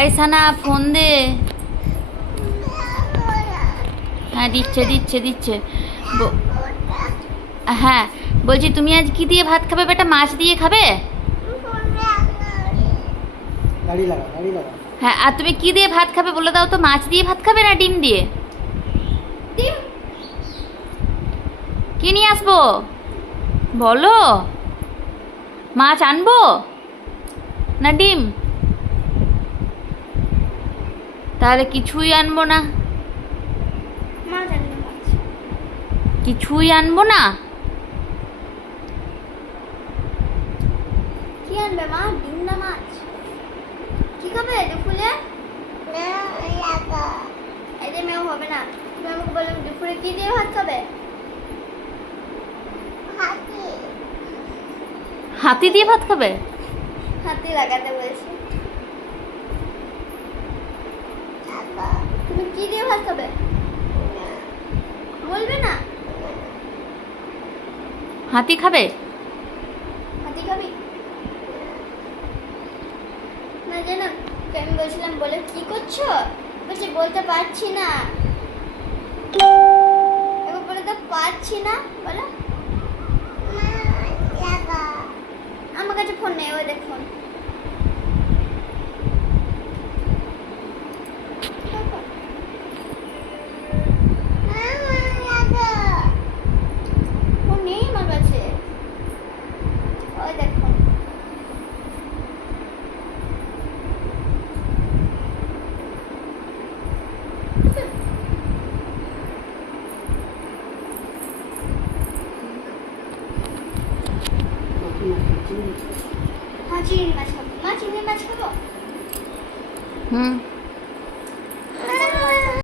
এই সানা ফোন দে। হ্যাঁ দিচ্ছে দিচ্ছে দিচ্ছে। হ্যাঁ বলছি তুমি আজ কি দিয়ে ভাত খাবে বেটা? মাছ দিয়ে খাবে? হ্যাঁ আর তুমি কি দিয়ে ভাত খাবে বলে দাও তো? মাছ দিয়ে ভাত খাবে না ডিম দিয়ে? ডিম। কি নিয়ে আসবো বলো? মাছ আনবো না ডিম? তাহলে কিছুই আনবো না। কিছুই আনবো না? কি আনবে মা? ডিম না মাছ? কি খাবে দুপুরে? এদের মেয়েও হবে না। তুমি আমাকে বললাম দুপুরে কি দিয়ে ভাত খাবে? হাতি দিয়ে ভাত খাবে? হাতি লাগাতে বলেছি। তুমি কি দিয়ে ভাত খাবে বলবে না? হাতি খাবে? হাতি খাবি না? জানো আমি বলছিলাম বলে কি করছো? বলছি বলতে পারছি না। এবার বলে তো পারছি না বলো। আমার কাছে ফোন নেই, ওই দেখ ফোন। ফোন নেই আমার কাছে, ওই দেখ ফোন। মা চিংড়ি মাছ খাবো। মা চিংড়ি মাছ খাবো। হুম